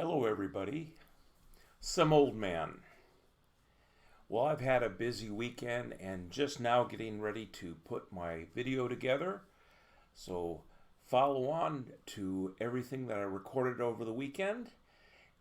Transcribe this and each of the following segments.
Hello, everybody. Some old man. Well, I've had a busy weekend and just now getting ready to put my video together. So, follow on to everything that I recorded over the weekend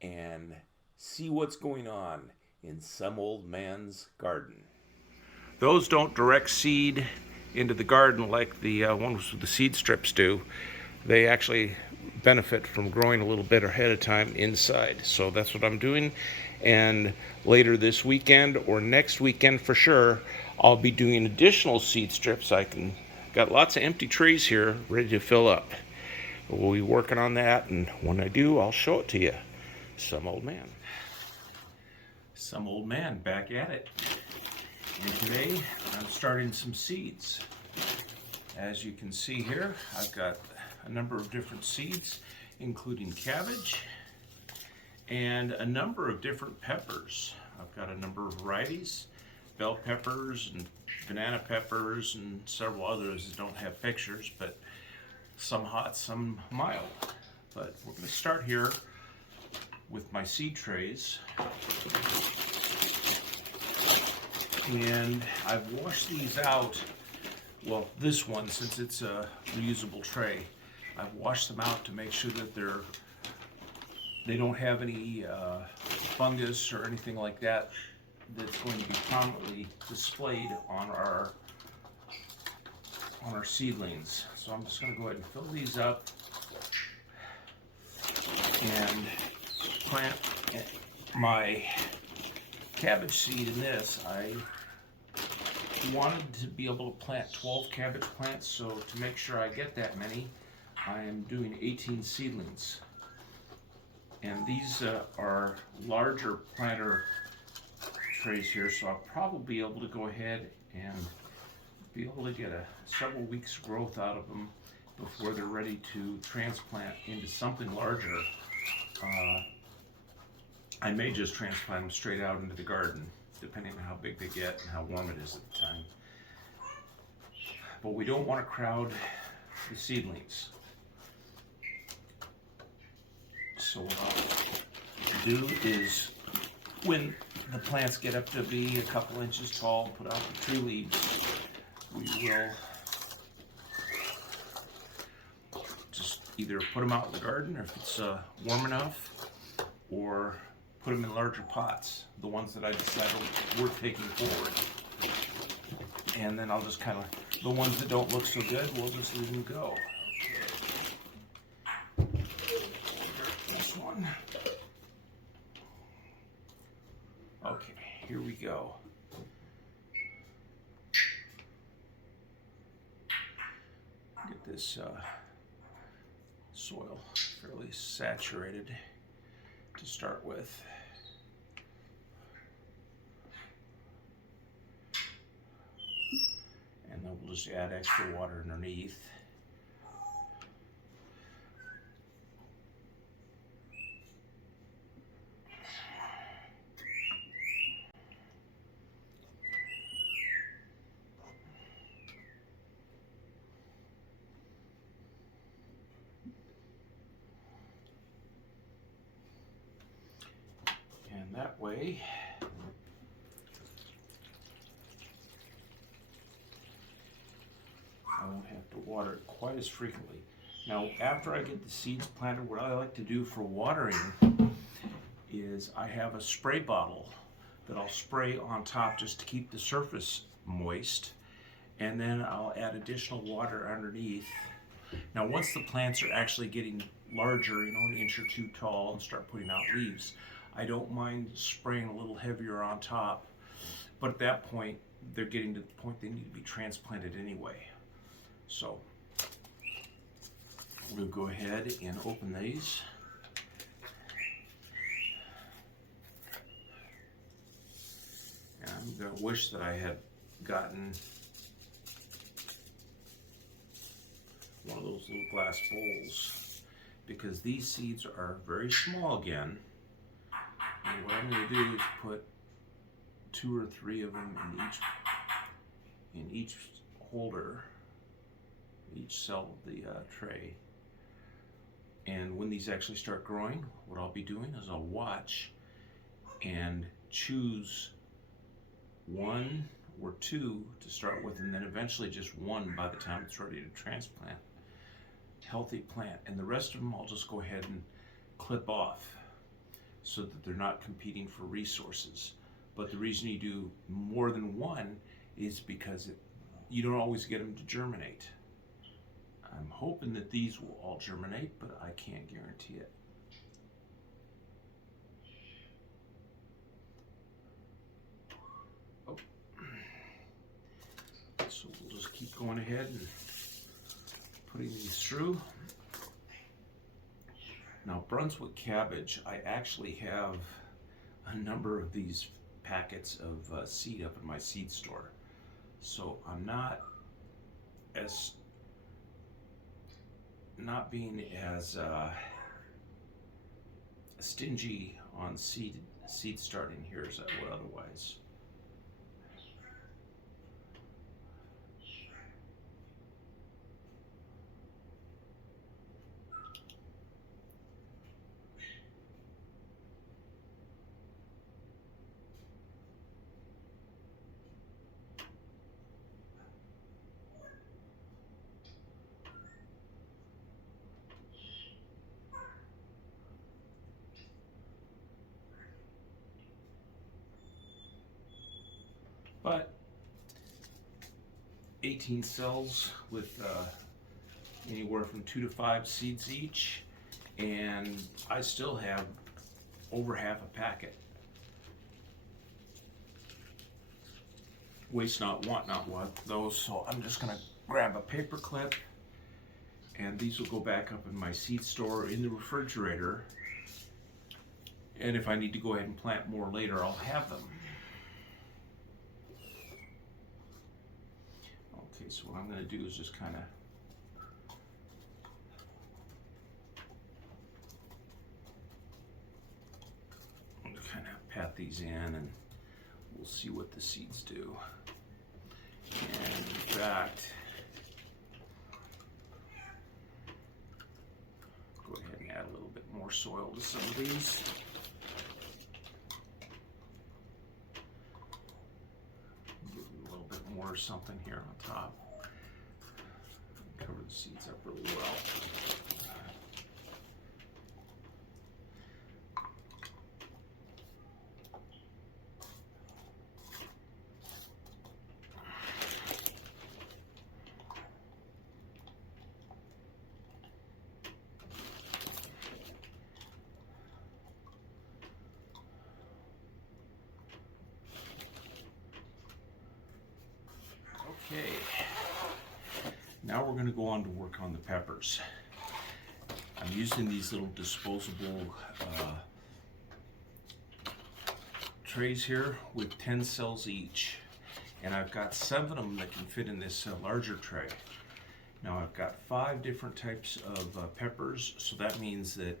and see what's going on in some old man's garden. Those don't direct seed into the garden like the ones with the seed strips do. They actually benefit from growing a little bit ahead of time inside. So that's what I'm doing. And later this weekend or next weekend for sure, I'll be doing additional seed strips. Got lots of empty trays here ready to fill up. We'll be working on that, and when I do, I'll show it to you. Some old man. Some old man back at it. And today I'm starting some seeds. As you can see here, I've got a number of different seeds, including cabbage and a number of different peppers. I've got a number of varieties, bell peppers and banana peppers and several others that don't have pictures, but some hot, some mild. But we're going to start here with my seed trays. And I've washed these out. Well, this one, since it's a reusable tray, I've washed them out to make sure that they don't have any fungus or anything like that that's going to be prominently displayed on our seedlings. So I'm just going to go ahead and fill these up and plant my cabbage seed in this. I wanted to be able to plant 12 cabbage plants, so to make sure I get that many, I am doing 18 seedlings. And these are larger planter trays here, so I'll probably be able to go ahead and be able to get several weeks growth out of them before they're ready to transplant into something larger. I may just transplant them straight out into the garden, depending on how big they get and how warm it is at the time. But we don't want to crowd the seedlings. So what I'll do is, when the plants get up to be a couple inches tall, put out the tree leaves, we will just either put them out in the garden if it's warm enough, or put them in larger pots, the ones that I decided were taking forward. And then I'll just kind of, the ones that don't look so good, we'll just leave them go. This one. Okay, here we go. Get this soil fairly saturated to start with. And then we'll just add extra water underneath. And that way, I won't have to water it quite as frequently. Now, after I get the seeds planted, what I like to do for watering is I have a spray bottle that I'll spray on top just to keep the surface moist, and then I'll add additional water underneath. Now, once the plants are actually getting larger, an inch or two tall, and start putting out leaves, I don't mind spraying a little heavier on top, but at that point, they're getting to the point they need to be transplanted anyway. So we'll go ahead and open these. And I'm going to wish that I had gotten one of those little glass bowls, because these seeds are very small again. And what I'm going to do is put 2 or 3 of them in each holder, each cell of the tray. And when these actually start growing, what I'll be doing is I'll watch and choose one or two to start with, and then eventually just one by the time it's ready to transplant. Healthy plant, and the rest of them I'll just go ahead and clip off so that they're not competing for resources. But the reason you do more than one is because you don't always get them to germinate. I'm hoping that these will all germinate, but I can't guarantee it. Oh. So we'll just keep going ahead and putting these through. Now, Brunswick cabbage, I actually have a number of these packets of seed up in my seed store. So I'm not being as stingy on seed starting here as I would otherwise. But 18 cells with anywhere from 2 to 5 seeds each, and I still have over half a packet. Waste not, want not, want those. So I'm just gonna grab a paper clip, and these will go back up in my seed store in the refrigerator. And if I need to go ahead and plant more later, I'll have them. Okay, so what I'm going to do is just kind of pat these in, and we'll see what the seeds do. And in fact, go ahead and add a little bit more soil to some of these. Or something here on top. Cover the seeds up really well. Okay, now we're going to go on to work on the peppers. I'm using these little disposable trays here with 10 cells each, and I've got 7 of them that can fit in this larger tray. Now I've got 5 different types of peppers, so that means that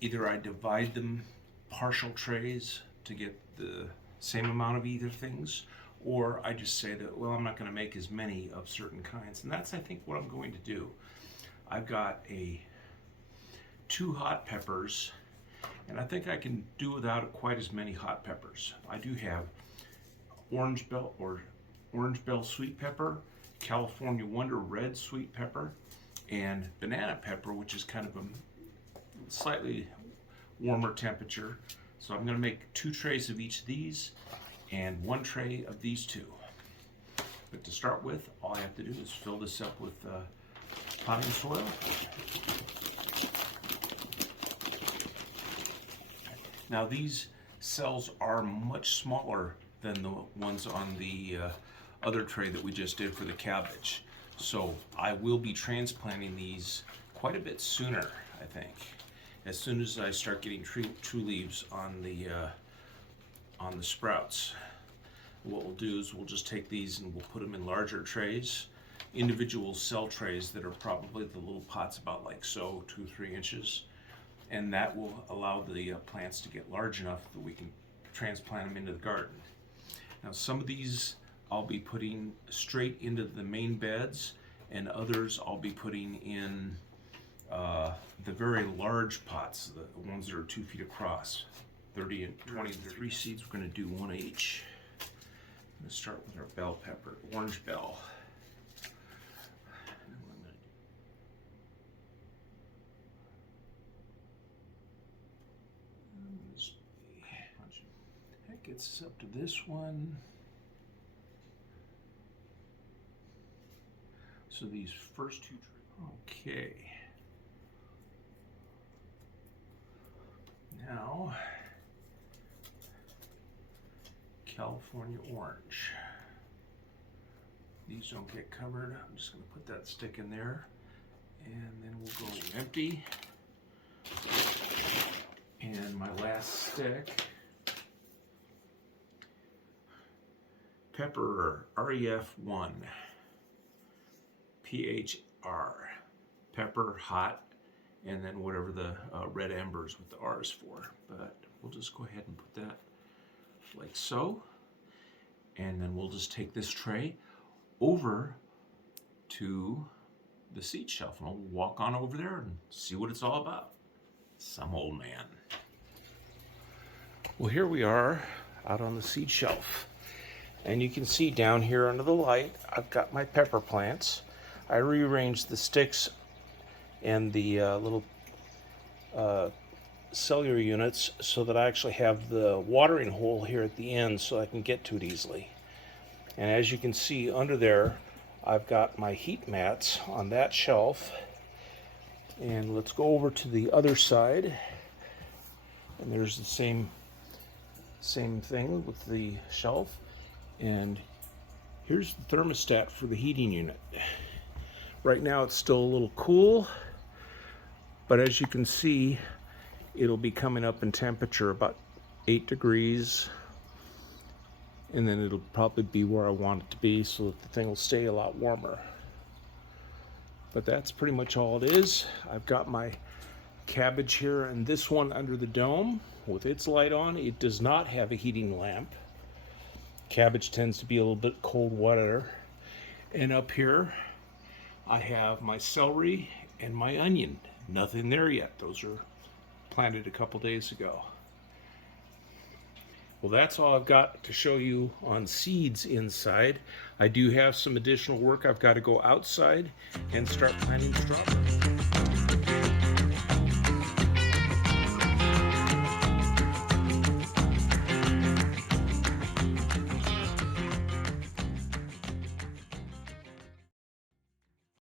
either I divide them partial trays to get the same amount of either things, or I just say that, well, I'm not going to make as many of certain kinds. And that's, I think, what I'm going to do. I've got 2 hot peppers, and I think I can do without quite as many hot peppers. I do have orange bell sweet pepper, California Wonder red sweet pepper, and banana pepper, which is kind of a slightly warmer temperature. So I'm going to make 2 trays of each of these, and 1 tray of these 2. But to start with, all I have to do is fill this up with potting soil. Now these cells are much smaller than the ones on the other tray that we just did for the cabbage. So I will be transplanting these quite a bit sooner, I think. As soon as I start getting true leaves on the sprouts. What we'll do is we'll just take these and we'll put them in larger trays, individual cell trays that are probably the little pots about like so, 2 or 3 inches, and that will allow the plants to get large enough that we can transplant them into the garden. Now some of these I'll be putting straight into the main beds, and others I'll be putting in the very large pots, the ones that are 2 feet across, 30 and 20, 3 seeds. We're going to do 1 each. I'm going to start with our bell pepper, orange bell. That gets us up to this one. So these first 2 trays. Okay. Now, California orange. These don't get covered. I'm just going to put that stick in there, and then we'll go empty. And my last stick, pepper REF1, PHR, pepper, hot, and then whatever the red embers with the R is for. But we'll just go ahead and put that like so. And then we'll just take this tray over to the seed shelf, and I'll walk on over there and see what it's all about. Some old man. Well, here we are out on the seed shelf. And you can see down here under the light, I've got my pepper plants. I rearranged the sticks and the little cellular units so that I actually have the watering hole here at the end so I can get to it easily. And as you can see under there, I've got my heat mats on that shelf. And let's go over to the other side. And there's the same thing with the shelf. And here's the thermostat for the heating unit. Right now it's still a little cool, but as you can see, it'll be coming up in temperature about 8 degrees, and then it'll probably be where I want it to be so that the thing will stay a lot warmer. But that's pretty much all it is. I've got my cabbage here, and this one under the dome with its light on. It does not have a heating lamp. Cabbage tends to be a little bit cold water. And up here I have my celery and my onion. Nothing there yet. Those are planted a couple days ago. Well, that's all I've got to show you on seeds inside. I do have some additional work. I've got to go outside and start planting strawberries.